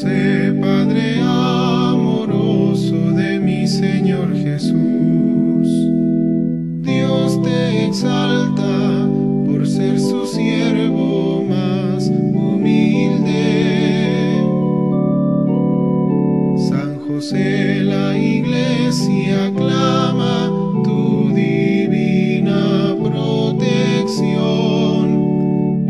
José, Padre amoroso de mi Señor Jesús, Dios te exalta por ser su siervo más humilde. San José, la Iglesia aclama tu divina protección.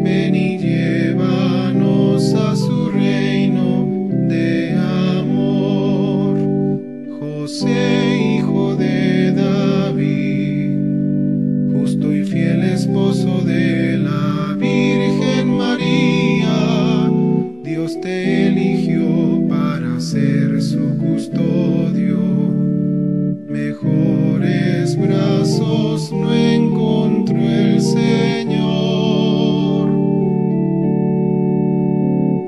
Ven y llévanos a su reino de amor. José, hijo de David, justo y fiel esposo de la Virgen María, Dios te eligió para ser su custodio. Mejores brazos no encontró el Señor.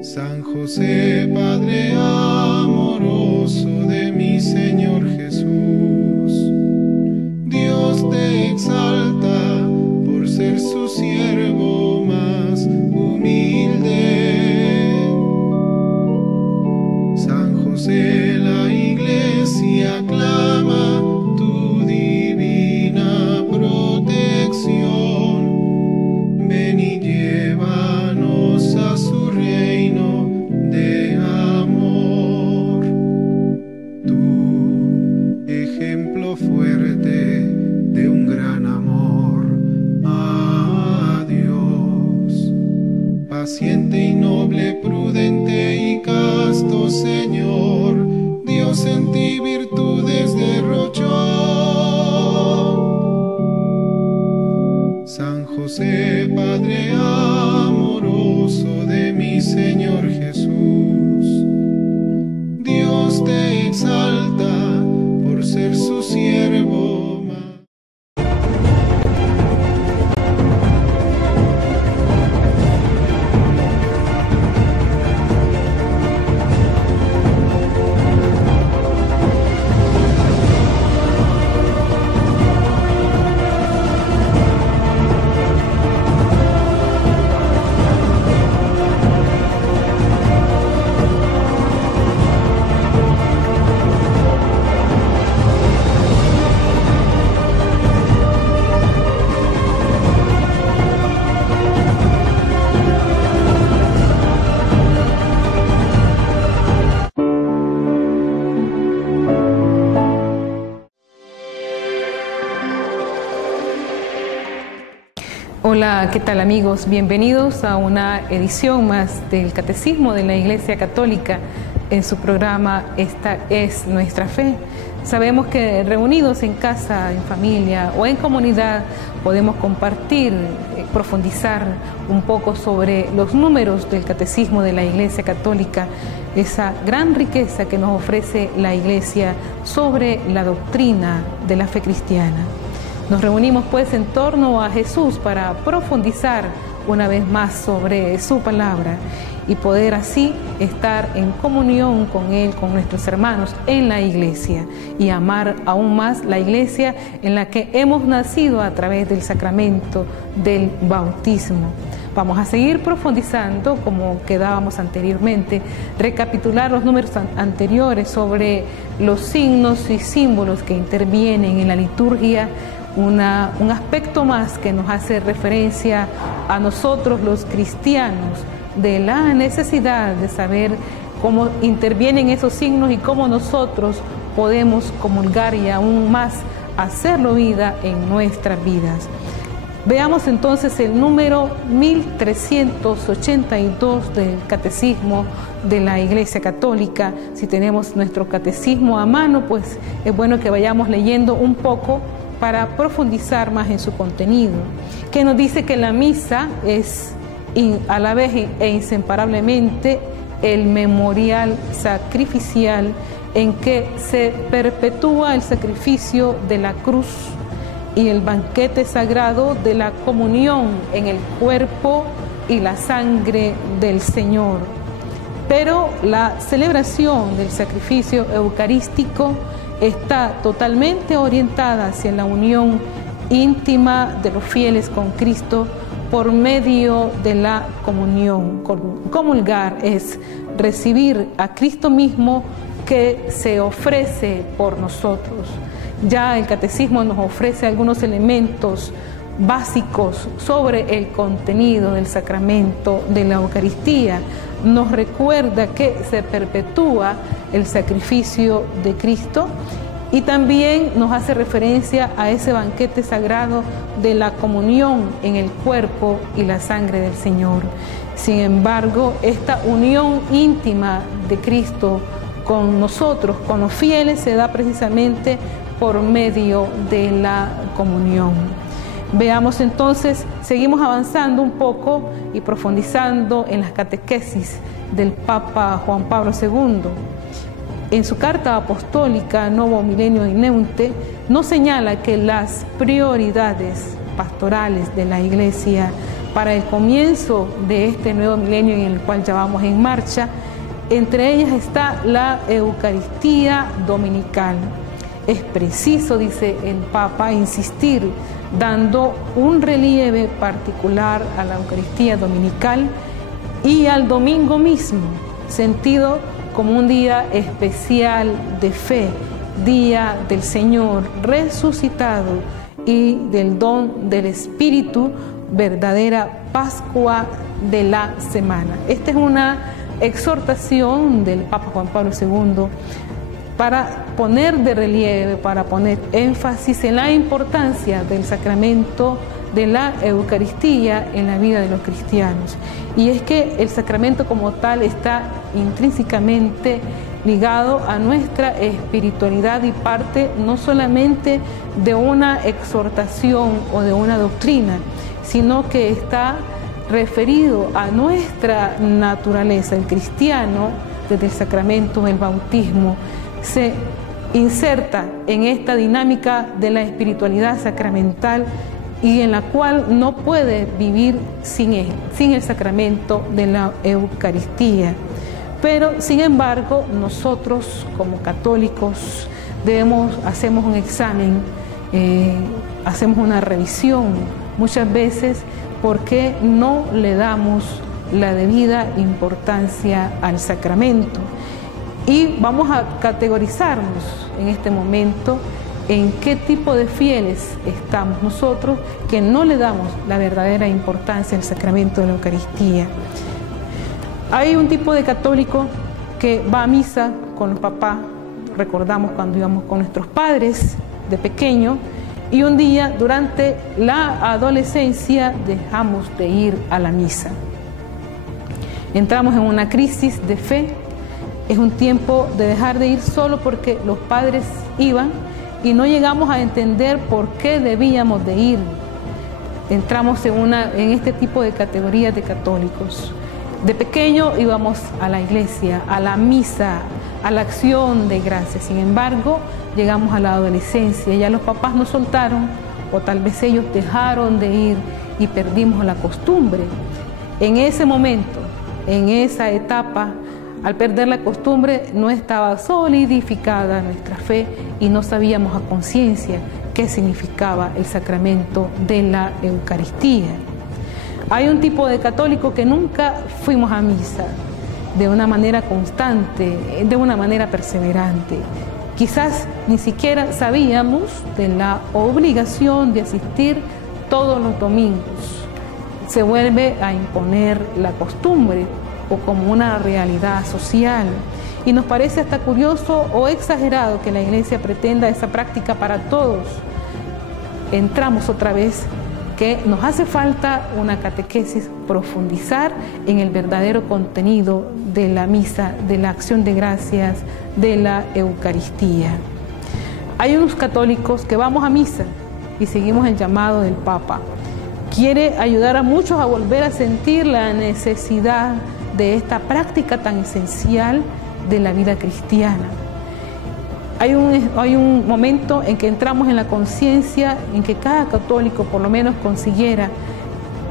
San José, Padre amoroso de mi Señor Jesús, Dios te exalta por ser su siervo más humilde. San José, la Iglesia aclama tu divina protección. Ven y llévanos a su reino de amor. Tu ejemplo fuerte de un gran amor a Dios, paciente y noble, prudente y casto Señor, Dios en ti virtudes derrochó. San José, Padre amoroso de mi Señor Jesús, Dios te exalta por ser su siervo más. Hola, ¿qué tal amigos? Bienvenidos a una edición más del Catecismo de la Iglesia Católica en su programa Esta es nuestra fe. Sabemos que reunidos en casa, en familia o en comunidad podemos compartir, profundizar un poco sobre los números del Catecismo de la Iglesia Católica, esa gran riqueza que nos ofrece la Iglesia sobre la doctrina de la fe cristiana. Nos reunimos pues en torno a Jesús para profundizar una vez más sobre su palabra y poder así estar en comunión con Él, con nuestros hermanos en la Iglesia y amar aún más la Iglesia en la que hemos nacido a través del sacramento del bautismo. Vamos a seguir profundizando como quedábamos anteriormente, recapitular los números anteriores sobre los signos y símbolos que intervienen en la liturgia, un aspecto más que nos hace referencia a nosotros los cristianos de la necesidad de saber cómo intervienen esos signos y cómo nosotros podemos comulgar y aún más hacerlo vida en nuestras vidas. Veamos entonces el número 1382 del Catecismo de la Iglesia Católica. Si tenemos nuestro catecismo a mano, pues es bueno que vayamos leyendo un poco para profundizar más en su contenido, que nos dice que la misa es a la vez e inseparablemente el memorial sacrificial en que se perpetúa el sacrificio de la cruz y el banquete sagrado de la comunión en el cuerpo y la sangre del Señor. Pero la celebración del sacrificio eucarístico está totalmente orientada hacia la unión íntima de los fieles con Cristo por medio de la comunión. Comulgar es recibir a Cristo mismo que se ofrece por nosotros. Ya el catecismo nos ofrece algunos elementos básicos sobre el contenido del sacramento de la Eucaristía. Nos recuerda que se perpetúa el sacrificio de Cristo y también nos hace referencia a ese banquete sagrado de la comunión en el cuerpo y la sangre del Señor. Sin embargo, esta unión íntima de Cristo con nosotros, con los fieles, se da precisamente por medio de la comunión. Veamos entonces, seguimos avanzando un poco y profundizando en las catequesis del Papa Juan Pablo II. En su carta apostólica Novo Milenio Ineunte nos señala que las prioridades pastorales de la Iglesia para el comienzo de este nuevo milenio en el cual ya vamos en marcha, entre ellas está la Eucaristía dominical. Es preciso, dice el Papa, insistir dando un relieve particular a la Eucaristía dominical y al domingo mismo, sentido como un día especial de fe, día del Señor resucitado y del don del Espíritu, verdadera Pascua de la semana. Esta es una exhortación del Papa Juan Pablo II para poner de relieve, para poner énfasis en la importancia del sacramento de la Eucaristía en la vida de los cristianos. Y es que el sacramento como tal está intrínsecamente ligado a nuestra espiritualidad y parte no solamente de una exhortación o de una doctrina, sino que está referido a nuestra naturaleza. El cristiano, desde el sacramento del bautismo, se inserta en esta dinámica de la espiritualidad sacramental y en la cual no puede vivir sin él, sin el sacramento de la Eucaristía. Pero, sin embargo, nosotros como católicos hacemos un examen, hacemos una revisión muchas veces porque no le damos la debida importancia al sacramento. Y vamos a categorizarnos en este momento en qué tipo de fieles estamos nosotros que no le damos la verdadera importancia al sacramento de la Eucaristía. Hay un tipo de católico que va a misa con los papás, recordamos cuando íbamos con nuestros padres de pequeño, y un día durante la adolescencia dejamos de ir a la misa. Entramos en una crisis de fe. Es un tiempo de dejar de ir solo porque los padres iban y no llegamos a entender por qué debíamos de ir. Entramos en este tipo de categorías de católicos. De pequeño íbamos a la iglesia, a la misa, a la acción de gracias. Sin embargo, llegamos a la adolescencia, ya los papás nos soltaron o tal vez ellos dejaron de ir y perdimos la costumbre. En ese momento, en esa etapa, al perder la costumbre, no estaba solidificada nuestra fe y no sabíamos a conciencia qué significaba el sacramento de la Eucaristía. Hay un tipo de católico que nunca fuimos a misa de una manera constante, de una manera perseverante. Quizás ni siquiera sabíamos de la obligación de asistir todos los domingos. Se vuelve a imponer la costumbre o como una realidad social. Y nos parece hasta curioso o exagerado que la Iglesia pretenda esa práctica para todos. Entramos otra vez que nos hace falta una catequesis, profundizar en el verdadero contenido de la misa, de la acción de gracias, de la Eucaristía. Hay unos católicos que vamos a misa y seguimos el llamado del Papa. Quiere ayudar a muchos a volver a sentir la necesidad de esta práctica tan esencial de la vida cristiana. Hay un momento en que entramos en la conciencia en que cada católico por lo menos consiguiera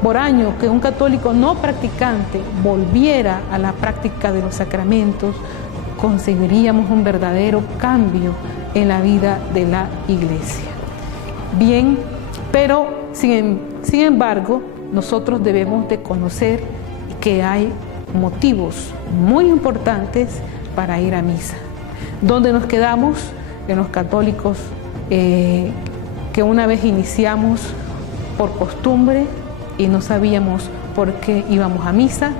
por año que un católico no practicante volviera a la práctica de los sacramentos, conseguiríamos un verdadero cambio en la vida de la Iglesia. Bien, pero sin embargo, nosotros debemos de conocer que hay motivos muy importantes para ir a misa. ¿Dónde nos quedamos? En los católicos que una vez iniciamos por costumbre y no sabíamos por qué íbamos a misa.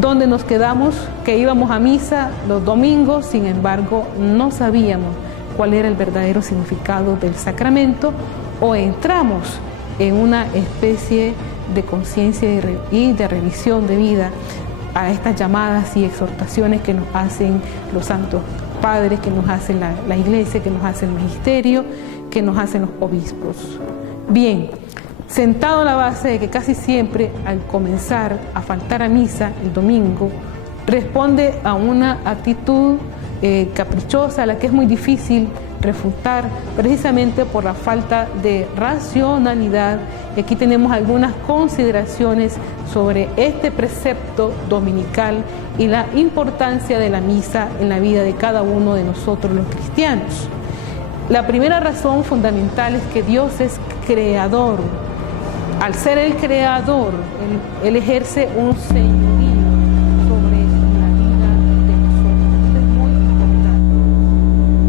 ¿Dónde nos quedamos? Que íbamos a misa los domingos, sin embargo no sabíamos cuál era el verdadero significado del sacramento, o entramos en una especie de conciencia y de revisión de vida a estas llamadas y exhortaciones que nos hacen los santos padres, que nos hace la Iglesia, que nos hace el magisterio, que nos hacen los obispos. Bien, sentado a la base de que casi siempre al comenzar a faltar a misa el domingo, responde a una actitud caprichosa, a la que es muy difícil refutar, precisamente por la falta de racionalidad. Y aquí tenemos algunas consideraciones sobre este precepto dominical y la importancia de la misa en la vida de cada uno de nosotros los cristianos. La primera razón fundamental es que Dios es creador. Al ser el creador, Él ejerce un señorío sobre la vida de nosotros. Esto es muy importante.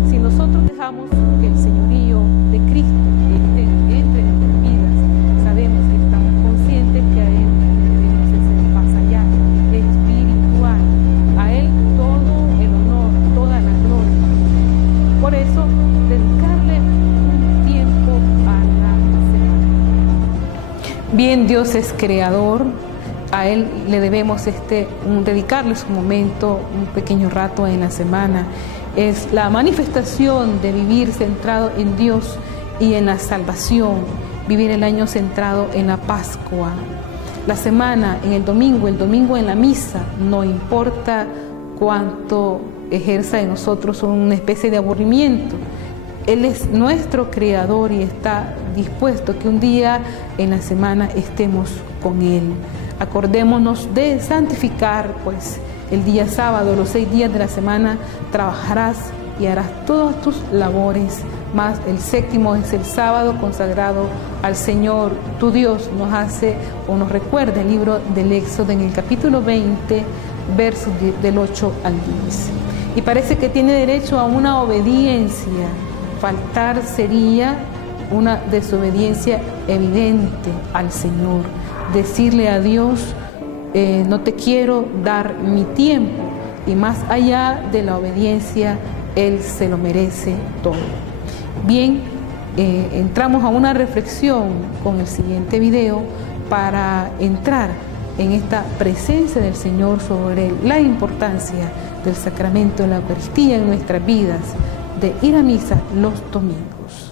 Si nosotros dejamos que el señorío de Cristo esté entre nuestras vidas, sabemos que estamos conscientes que a Él debemos ser más allá, espiritual. A Él todo el honor, toda la gloria. Por eso, dedicarle un tiempo a la semana. Bien, Dios es creador, a Él le debemos dedicarle su momento, un pequeño rato en la semana. Es la manifestación de vivir centrado en Dios y en la salvación, vivir el año centrado en la Pascua. La semana, en el domingo en la misa, no importa cuánto ejerza en nosotros una especie de aburrimiento. Él es nuestro creador y está dispuesto que un día en la semana estemos con Él. Acordémonos de santificar, pues el día sábado, los 6 días de la semana, trabajarás y harás todas tus labores, más el 7º es el sábado consagrado al Señor, tu Dios. Nos hace o nos recuerda el libro del Éxodo en el capítulo 20, versos del 8 al 10. Y parece que tiene derecho a una obediencia. Faltar sería una desobediencia evidente al Señor. Decirle a Dios, no te quiero dar mi tiempo. Y más allá de la obediencia, Él se lo merece todo. Bien, entramos a una reflexión con el siguiente video para entrar en esta presencia del Señor sobre la importancia del sacramento de la Eucaristía en nuestras vidas, de ir a misa los domingos.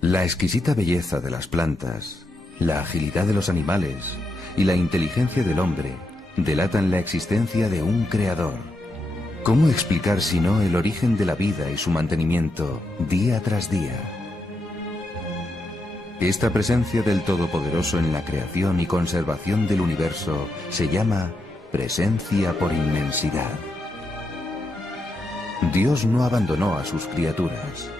La exquisita belleza de las plantas, la agilidad de los animales y la inteligencia del hombre delatan la existencia de un creador. ¿Cómo explicar si no el origen de la vida y su mantenimiento día tras día? Esta presencia del Todopoderoso en la creación y conservación del universo se llama presencia por inmensidad. Dios no abandonó a sus criaturas.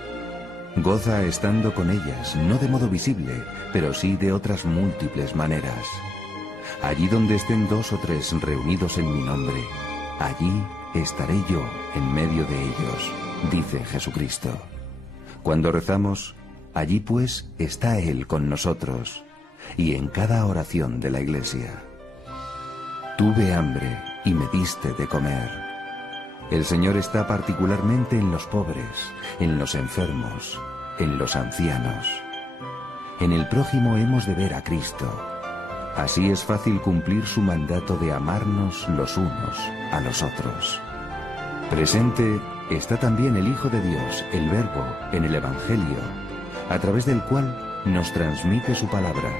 Goza estando con ellas, no de modo visible, pero sí de otras múltiples maneras. Allí donde estén 2 o 3 reunidos en mi nombre, allí estaré yo en medio de ellos, dice Jesucristo. Cuando rezamos, allí pues está Él con nosotros, y en cada oración de la Iglesia. Tuve hambre y me diste de comer. El Señor está particularmente en los pobres, en los enfermos, en los ancianos. En el prójimo hemos de ver a Cristo. Así es fácil cumplir su mandato de amarnos los unos a los otros. Presente está también el Hijo de Dios, el Verbo, en el Evangelio, a través del cual nos transmite su palabra.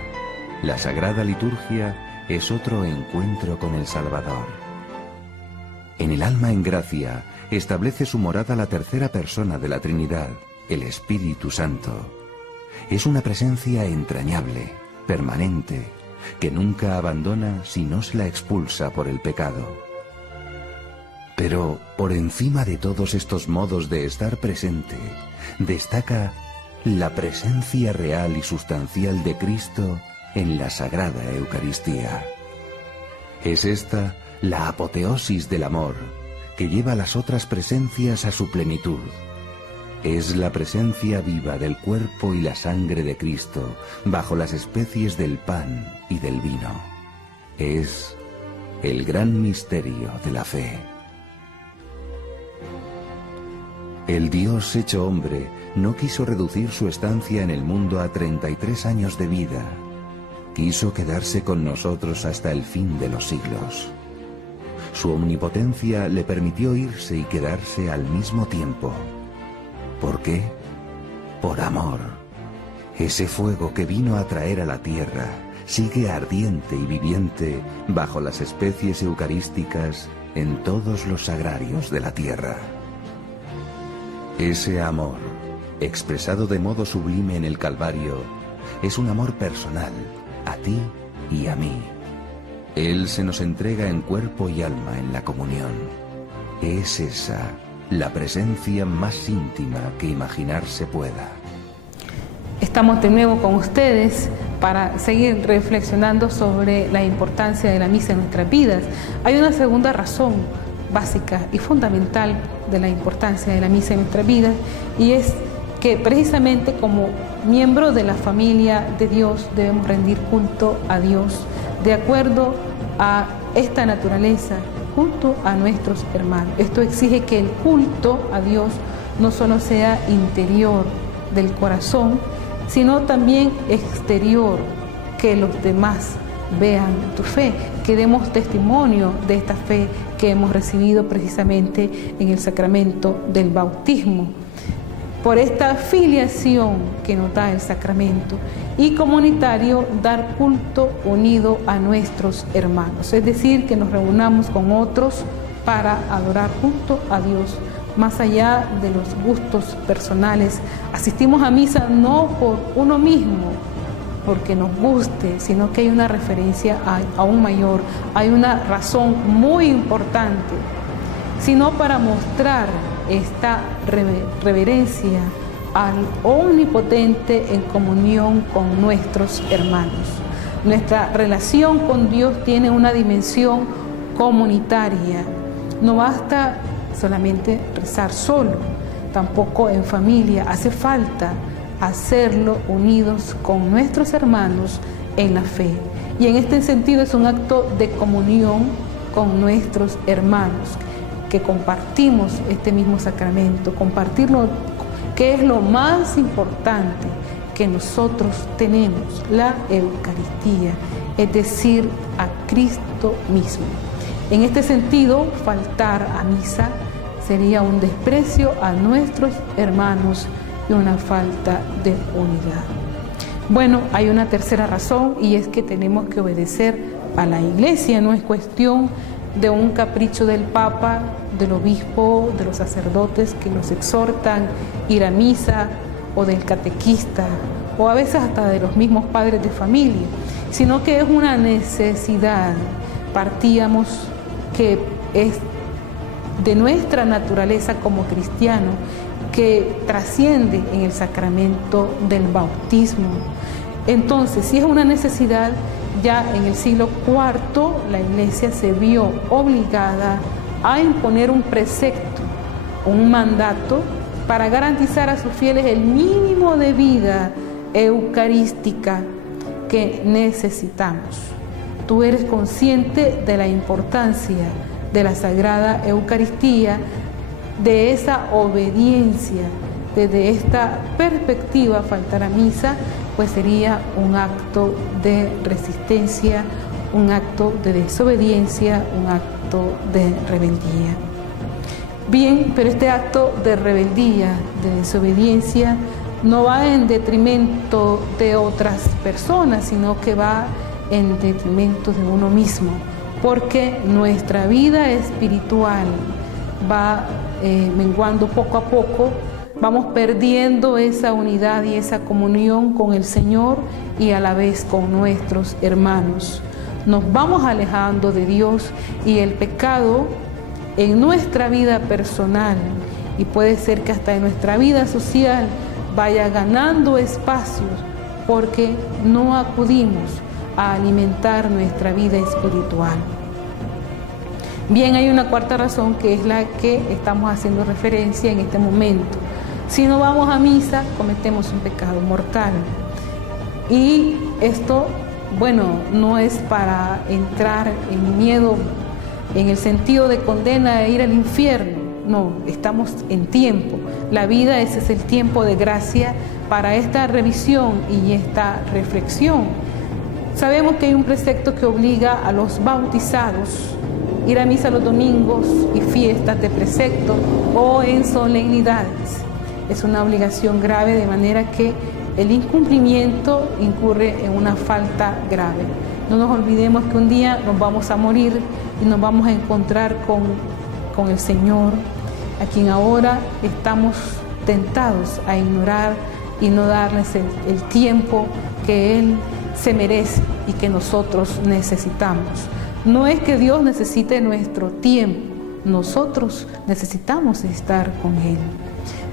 La Sagrada Liturgia es otro encuentro con el Salvador. En el alma en gracia establece su morada la tercera persona de la Trinidad, el Espíritu Santo. Es una presencia entrañable, permanente, que nunca abandona si no se la expulsa por el pecado. Pero por encima de todos estos modos de estar presente, destaca la presencia real y sustancial de Cristo en la Sagrada Eucaristía. Es esta la apoteosis del amor que lleva las otras presencias a su plenitud. Es la presencia viva del cuerpo y la sangre de Cristo bajo las especies del pan y del vino. Es el gran misterio de la fe. El Dios hecho hombre no quiso reducir su estancia en el mundo a 33 años de vida. Quiso quedarse con nosotros hasta el fin de los siglos. Su omnipotencia le permitió irse y quedarse al mismo tiempo. ¿Por qué? Por amor. Ese fuego que vino a traer a la tierra sigue ardiente y viviente bajo las especies eucarísticas en todos los sagrarios de la tierra. Ese amor, expresado de modo sublime en el Calvario, es un amor personal, a ti y a mí. Él se nos entrega en cuerpo y alma en la comunión. Es esa la presencia más íntima que imaginarse pueda. Estamos de nuevo con ustedes para seguir reflexionando sobre la importancia de la misa en nuestras vidas. Hay una segunda razón básica y fundamental de la importancia de la misa en nuestras vidas, y es que precisamente como miembro de la familia de Dios debemos rendir culto a Dios de acuerdo a esta naturaleza junto a nuestros hermanos. Esto exige que el culto a Dios no solo sea interior del corazón, sino también exterior, que los demás vean tu fe, que demos testimonio de esta fe que hemos recibido precisamente en el sacramento del bautismo. Por esta filiación que nos da el sacramento, y comunitario, dar culto unido a nuestros hermanos, es decir, que nos reunamos con otros para adorar junto a Dios, más allá de los gustos personales. Asistimos a misa no por uno mismo, porque nos guste, sino que hay una referencia aún mayor, hay una razón muy importante, sino para mostrar esta reverencia al Omnipotente en comunión con nuestros hermanos. Nuestra relación con Dios tiene una dimensión comunitaria. No basta solamente rezar solo, tampoco en familia. Hace falta hacerlo unidos con nuestros hermanos en la fe. Y en este sentido es un acto de comunión con nuestros hermanos, que compartimos este mismo sacramento, compartirlo, que es lo más importante que nosotros tenemos, la Eucaristía, es decir, a Cristo mismo. En este sentido, faltar a misa sería un desprecio a nuestros hermanos y una falta de unidad. Bueno, hay una tercera razón, y es que tenemos que obedecer a la Iglesia. No es cuestión de un capricho del Papa, del obispo, de los sacerdotes que nos exhortan a ir a misa, o del catequista, o a veces hasta de los mismos padres de familia, sino que es una necesidad. Partíamos que es de nuestra naturaleza como cristiano, que trasciende en el sacramento del bautismo. Entonces, si es una necesidad, ya en el siglo IV la Iglesia se vio obligada a imponer un precepto, un mandato, para garantizar a sus fieles el mínimo de vida eucarística que necesitamos. Tú eres consciente de la importancia de la Sagrada Eucaristía, de esa obediencia. Desde esta perspectiva, faltar a misa pues sería un acto de resistencia, un acto de desobediencia, un acto de rebeldía. Bien, pero este acto de rebeldía, de desobediencia, no va en detrimento de otras personas, sino que va en detrimento de uno mismo, porque nuestra vida espiritual va menguando poco a poco, vamos perdiendo esa unidad y esa comunión con el Señor y a la vez con nuestros hermanos. Nos vamos alejando de Dios, y el pecado en nuestra vida personal y puede ser que hasta en nuestra vida social vaya ganando espacios porque no acudimos a alimentar nuestra vida espiritual. Bien, hay una cuarta razón que es la que estamos haciendo referencia en este momento. Si no vamos a misa, cometemos un pecado mortal. Y esto, bueno, no es para entrar en miedo, en el sentido de condena e ir al infierno. No, estamos en tiempo. La vida, ese es el tiempo de gracia para esta revisión y esta reflexión. Sabemos que hay un precepto que obliga a los bautizados a ir a misa los domingos y fiestas de precepto o en solemnidades. Es una obligación grave, de manera que el incumplimiento incurre en una falta grave. No nos olvidemos que un día nos vamos a morir y nos vamos a encontrar con el Señor, a quien ahora estamos tentados a ignorar y no darles el tiempo que Él se merece y que nosotros necesitamos. No es que Dios necesite nuestro tiempo, nosotros necesitamos estar con Él.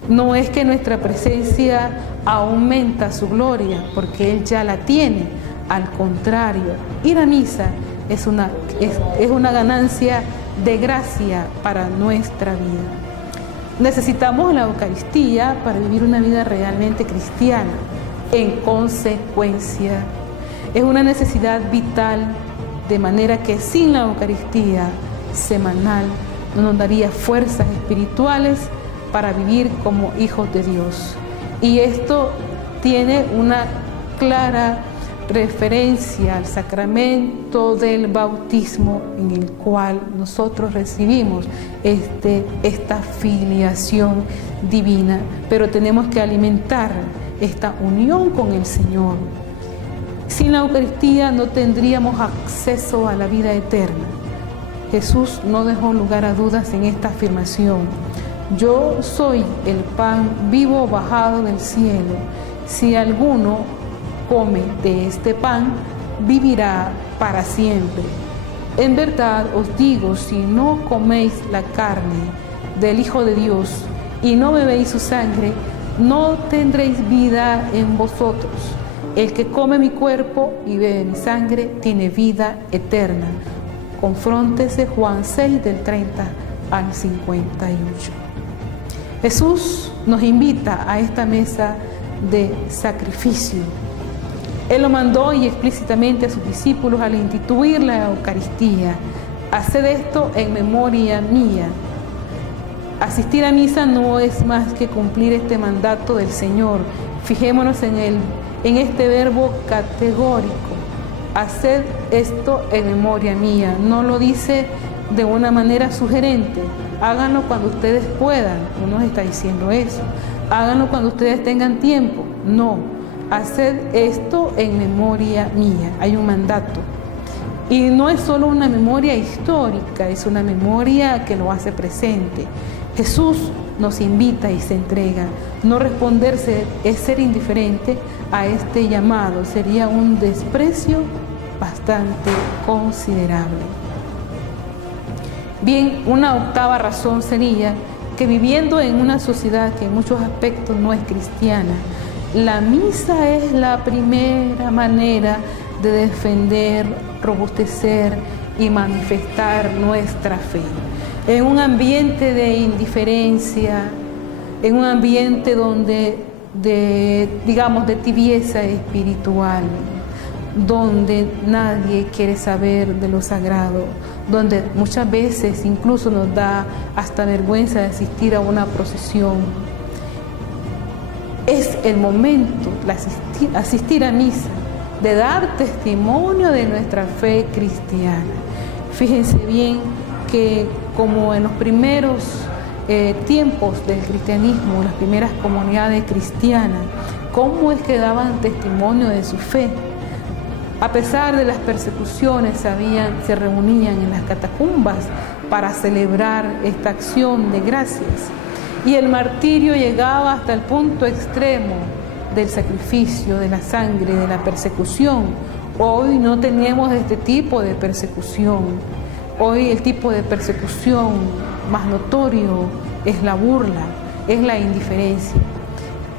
No es que nuestra presencia aumenta su gloria, porque Él ya la tiene. Al contrario, ir a misa es una ganancia de gracia para nuestra vida. Necesitamos la Eucaristía para vivir una vida realmente cristiana. En consecuencia, es una necesidad vital, de manera que sin la Eucaristía semanal no nos daría fuerzas espirituales para vivir como hijos de Dios. Y esto tiene una clara referencia al sacramento del bautismo, en el cual nosotros recibimos esta filiación divina, pero tenemos que alimentar esta unión con el Señor. Sin la Eucaristía no tendríamos acceso a la vida eterna. Jesús no dejó lugar a dudas en esta afirmación. Yo soy el pan vivo bajado del cielo. Si alguno come de este pan, vivirá para siempre. En verdad os digo, si no coméis la carne del Hijo de Dios y no bebéis su sangre, no tendréis vida en vosotros. El que come mi cuerpo y bebe mi sangre tiene vida eterna. Confróntese Juan 6 del 30 al 58. Jesús nos invita a esta mesa de sacrificio. Él lo mandó y explícitamente a sus discípulos al instituir la Eucaristía. Haced esto en memoria mía. Asistir a misa no es más que cumplir este mandato del Señor. Fijémonos en este verbo categórico. Haced esto en memoria mía. No lo dice de una manera sugerente. Háganlo cuando ustedes puedan. No nos está diciendo eso. Háganlo cuando ustedes tengan tiempo. No. Haced esto en memoria mía. Hay un mandato. Y no es solo una memoria histórica, es una memoria que lo hace presente. Jesús nos invita y se entrega. No responderse es ser indiferente a este llamado. Sería un desprecio bastante considerable. Bien, una octava razón sería que viviendo en una sociedad que en muchos aspectos no es cristiana, la misa es la primera manera de defender, robustecer y manifestar nuestra fe. En un ambiente de indiferencia, en un ambiente de tibieza espiritual, donde nadie quiere saber de lo sagrado, donde muchas veces incluso nos da hasta vergüenza de asistir a una procesión. Es el momento, asistir a misa, de dar testimonio de nuestra fe cristiana. Fíjense bien que como en los primeros tiempos del cristianismo, las primeras comunidades cristianas, cómo es que daban testimonio de su fe. A pesar de las persecuciones, se reunían en las catacumbas para celebrar esta acción de gracias. Y el martirio llegaba hasta el punto extremo del sacrificio, de la sangre, de la persecución. Hoy no tenemos este tipo de persecución. Hoy el tipo de persecución más notorio es la burla, es la indiferencia.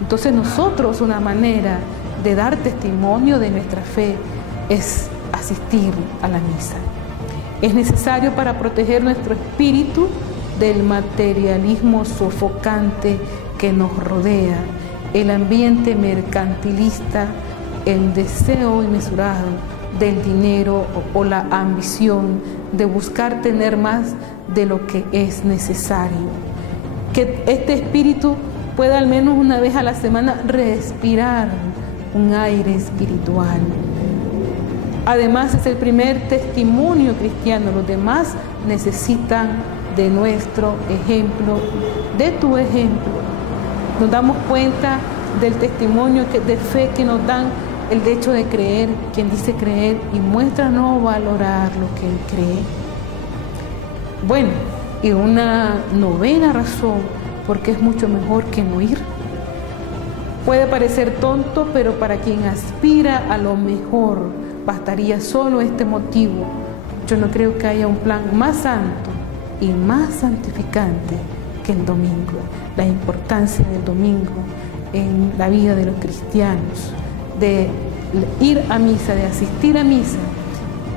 Entonces nosotros, una manera de dar testimonio de nuestra fe es asistir a la misa. Es necesario para proteger nuestro espíritu del materialismo sofocante que nos rodea, el ambiente mercantilista, el deseo inmesurado del dinero o la ambición de buscar tener más de lo que es necesario. Que este espíritu pueda al menos una vez a la semana respirar un aire espiritual. Además, es el primer testimonio cristiano. Los demás necesitan de nuestro ejemplo, de tu ejemplo. Nos damos cuenta del testimonio de fe que nos dan el hecho de creer, quien dice creer y muestra no valorar lo que él cree. Bueno, y una novena razón, porque es mucho mejor que no ir. Puede parecer tonto, pero para quien aspira a lo mejor, bastaría solo este motivo. Yo no creo que haya un plan más santo y más santificante que el domingo. La importancia del domingo en la vida de los cristianos, de ir a misa, de asistir a misa.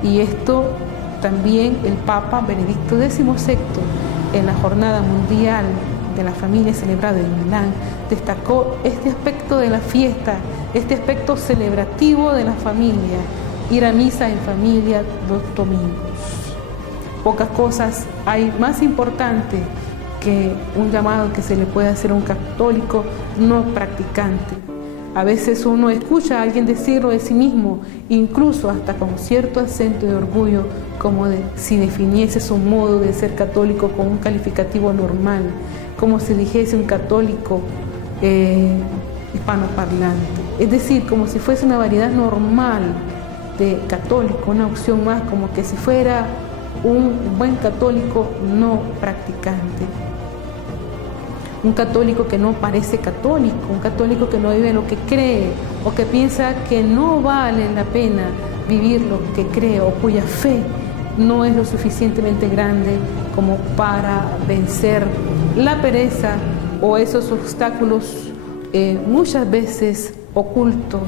Y esto también el Papa Benedicto XVI, en la Jornada Mundial de la Familia celebrada en Milán, destacó este aspecto de la fiesta, este aspecto celebrativo de la familia, ir a misa en familia los domingos. Pocas cosas hay más importante que un llamado que se le puede hacer a un católico no practicante. A veces uno escucha a alguien decirlo de sí mismo, incluso hasta con cierto acento de orgullo, como si definiese su modo de ser católico con un calificativo normal, como si dijese un católico hispanoparlante. Es decir, como si fuese una variedad normal de católico, una opción más, como que si fuera un buen católico no practicante. Un católico que no parece católico, un católico que no vive lo que cree o que piensa que no vale la pena vivir lo que cree o cuya fe no es lo suficientemente grande como para vencer la pereza o esos obstáculos muchas veces ocultos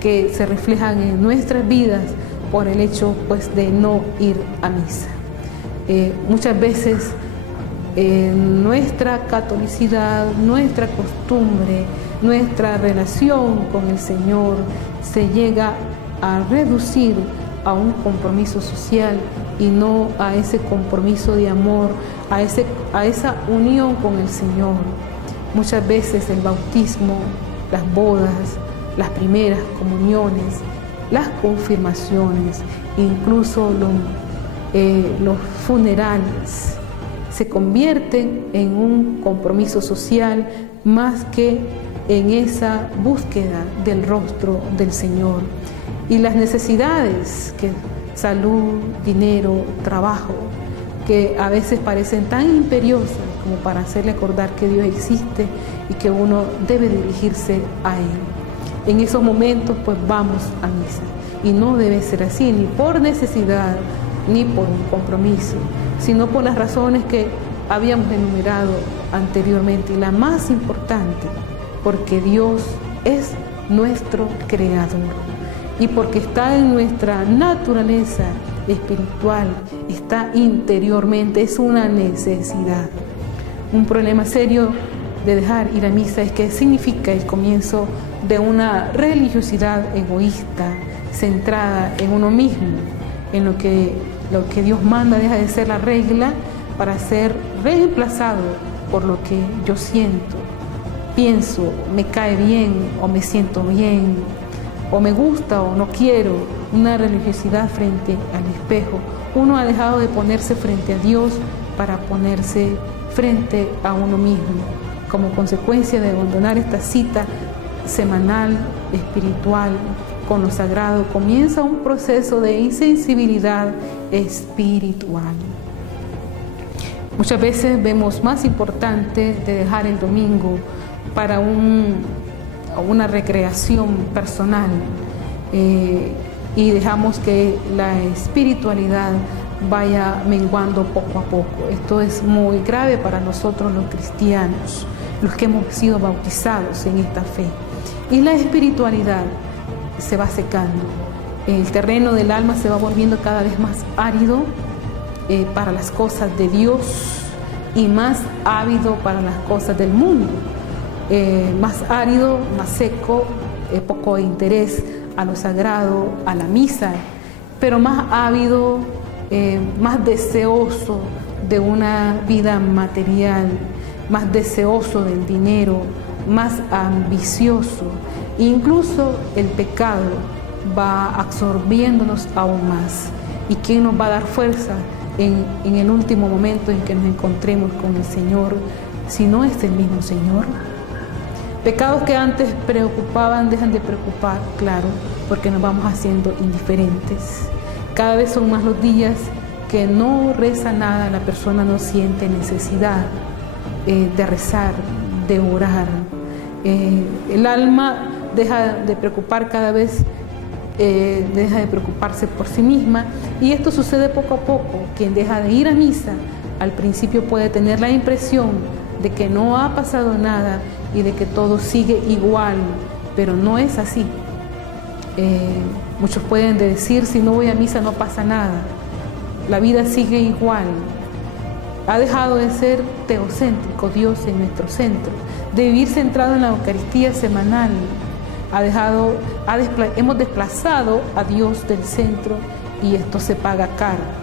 que se reflejan en nuestras vidas por el hecho pues de no ir a misa. Muchas veces nuestra catolicidad, nuestra costumbre, nuestra relación con el Señor se llega a reducir a un compromiso social y no a ese compromiso de amor, a esa unión con el Señor. Muchas veces el bautismo, las bodas, las primeras comuniones, las confirmaciones, incluso los funerales, se convierten en un compromiso social más que en esa búsqueda del rostro del Señor. Y las necesidades, que salud, dinero, trabajo, que a veces parecen tan imperiosas como para hacerle acordar que Dios existe y que uno debe dirigirse a Él. En esos momentos pues vamos a misa y no debe ser así, ni por necesidad ni por un compromiso, sino por las razones que habíamos enumerado anteriormente, y la más importante, porque Dios es nuestro creador y porque está en nuestra naturaleza espiritual, está interiormente, es una necesidad. Un problema serio de dejar ir a misa es que significa el comienzo de una religiosidad egoísta, centrada en uno mismo, en lo que Dios manda deja de ser la regla para ser reemplazado por lo que yo siento, pienso, me cae bien o me siento bien, o me gusta o no quiero. Una religiosidad frente al espejo. Uno ha dejado de ponerse frente a Dios para ponerse frente a uno mismo. Como consecuencia de abandonar esta cita semanal, espiritual, con lo sagrado, comienza un proceso de insensibilidad espiritual. Muchas veces vemos más importante de dejar el domingo para una recreación personal y dejamos que la espiritualidad vaya menguando poco a poco. Esto es muy grave para nosotros los cristianos, los que hemos sido bautizados en esta fe. Y la espiritualidad se va secando. El terreno del alma se va volviendo cada vez más árido para las cosas de Dios y más ávido para las cosas del mundo. Más árido, más seco, poco interés a lo sagrado, a la misa, pero más ávido, más deseoso de una vida material, más deseoso del dinero, más ambicioso. Incluso el pecado va absorbiéndonos aún más. ¿Y quién nos va a dar fuerza en el último momento en que nos encontremos con el Señor, si no es el mismo Señor? Pecados que antes preocupaban dejan de preocupar, claro, porque nos vamos haciendo indiferentes. Cada vez son más los días que no reza nada, la persona no siente necesidad de rezar, de orar. El alma deja de preocupar cada vez, deja de preocuparse por sí misma, y esto sucede poco a poco. Quien deja de ir a misa al principio puede tener la impresión de que no ha pasado nada y de que todo sigue igual, pero no es así. Muchos pueden decir, si no voy a misa no pasa nada, la vida sigue igual. Ha dejado de ser teocéntrico Dios en nuestro centro, de vivir centrado en la Eucaristía semanal. Hemos desplazado a Dios del centro y esto se paga caro.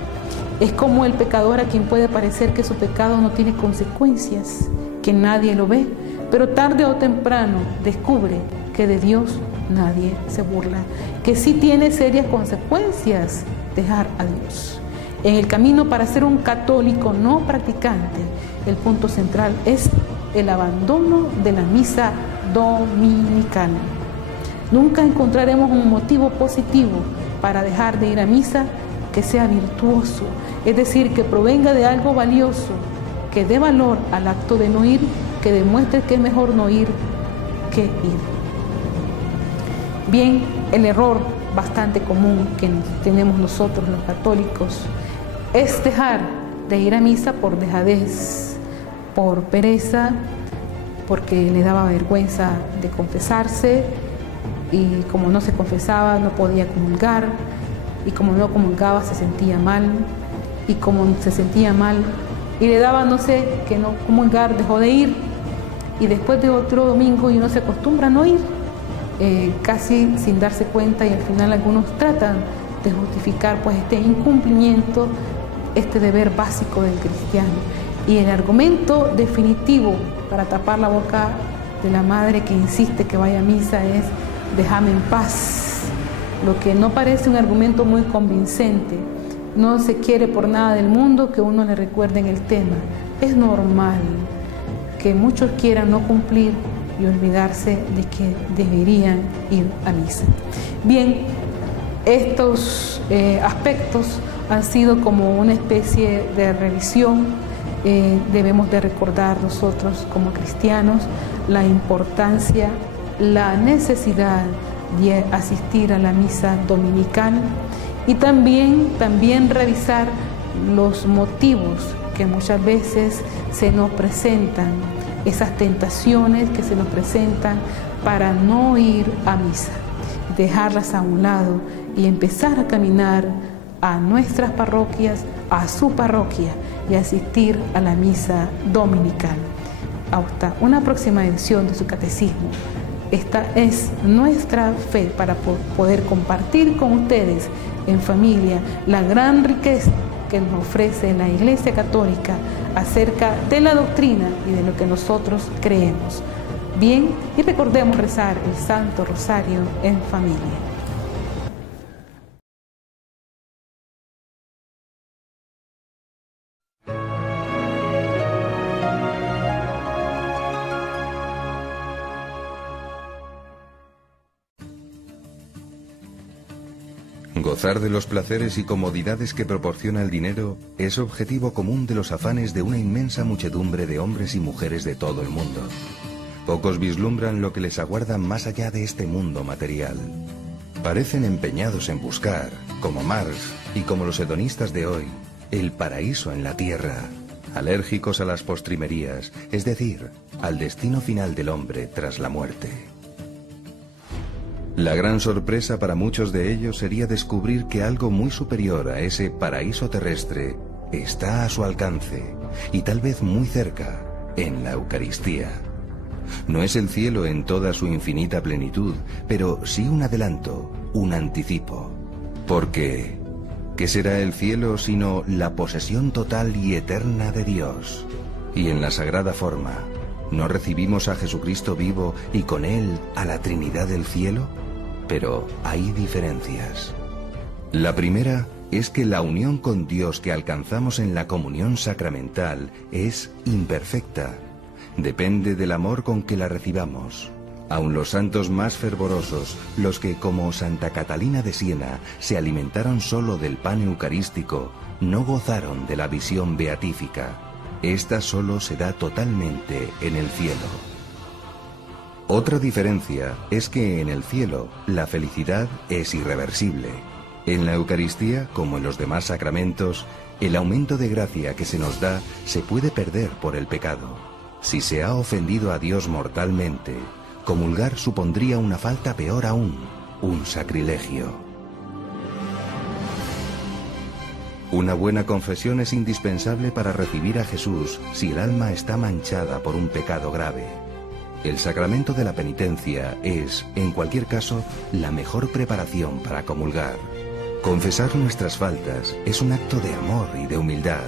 Es como el pecador a quien puede parecer que su pecado no tiene consecuencias, que nadie lo ve, pero tarde o temprano descubre que de Dios nadie se burla, que sí tiene serias consecuencias dejar a Dios. En el camino para ser un católico no practicante, el punto central es el abandono de la misa dominical. Nunca encontraremos un motivo positivo para dejar de ir a misa que sea virtuoso, es decir, que provenga de algo valioso, que dé valor al acto de no ir, que demuestre que es mejor no ir que ir. Bien, el error bastante común que tenemos nosotros los católicos es dejar de ir a misa por dejadez, por pereza, porque le daba vergüenza de confesarse, y como no se confesaba no podía comulgar, y como no comulgaba se sentía mal, y como se sentía mal y le daba no sé que no comulgar, dejó de ir, y después de otro domingo y uno se acostumbra a no ir, casi sin darse cuenta, y al final algunos tratan de justificar pues este incumplimiento, este deber básico del cristiano. Y el argumento definitivo para tapar la boca de la madre que insiste que vaya a misa es: déjame en paz. Lo que no parece un argumento muy convincente. No se quiere por nada del mundo que uno le recuerde en el tema. Es normal que muchos quieran no cumplir y olvidarse de que deberían ir a misa. Bien, estos aspectos han sido como una especie de revisión. Debemos de recordar nosotros como cristianos la importancia, la necesidad de asistir a la misa dominical, y también revisar los motivos que muchas veces se nos presentan, esas tentaciones que se nos presentan para no ir a misa, dejarlas a un lado y empezar a caminar a nuestras parroquias, a su parroquia, y asistir a la misa dominical. Hasta una próxima edición de su catecismo. Esta es nuestra fe para poder compartir con ustedes en familia la gran riqueza que nos ofrece la Iglesia Católica acerca de la doctrina y de lo que nosotros creemos. Bien, y recordemos rezar el Santo Rosario en familia. Gozar de los placeres y comodidades que proporciona el dinero es objetivo común de los afanes de una inmensa muchedumbre de hombres y mujeres de todo el mundo. Pocos vislumbran lo que les aguarda más allá de este mundo material. Parecen empeñados en buscar, como Marx y como los hedonistas de hoy, el paraíso en la tierra, alérgicos a las postrimerías, es decir, al destino final del hombre tras la muerte. La gran sorpresa para muchos de ellos sería descubrir que algo muy superior a ese paraíso terrestre está a su alcance, y tal vez muy cerca, en la Eucaristía. No es el cielo en toda su infinita plenitud, pero sí un adelanto, un anticipo. Porque, ¿qué será el cielo sino la posesión total y eterna de Dios? Y en la sagrada forma, ¿no recibimos a Jesucristo vivo y con Él a la Trinidad del cielo? Pero hay diferencias. La primera es que la unión con Dios que alcanzamos en la comunión sacramental es imperfecta. Depende del amor con que la recibamos. Aun los santos más fervorosos, los que como Santa Catalina de Siena se alimentaron solo del pan eucarístico, no gozaron de la visión beatífica. Esta solo se da totalmente en el cielo. Otra diferencia es que en el cielo la felicidad es irreversible. En la Eucaristía, como en los demás sacramentos, el aumento de gracia que se nos da se puede perder por el pecado. Si se ha ofendido a Dios mortalmente, comulgar supondría una falta peor aún, un sacrilegio. Una buena confesión es indispensable para recibir a Jesús si el alma está manchada por un pecado grave. El sacramento de la penitencia es, en cualquier caso, la mejor preparación para comulgar. Confesar nuestras faltas es un acto de amor y de humildad.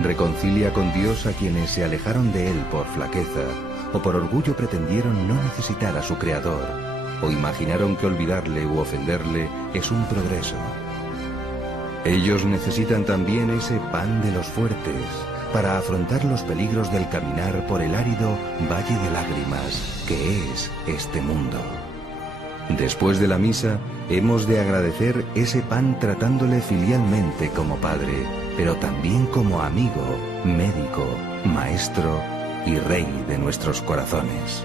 Reconcilia con Dios a quienes se alejaron de Él por flaqueza, o por orgullo pretendieron no necesitar a su Creador, o imaginaron que olvidarle u ofenderle es un progreso. Ellos necesitan también ese pan de los fuertes, para afrontar los peligros del caminar por el árido valle de lágrimas que es este mundo. Después de la misa, hemos de agradecer ese pan tratándole filialmente como Padre, pero también como amigo, médico, maestro y Rey de nuestros corazones.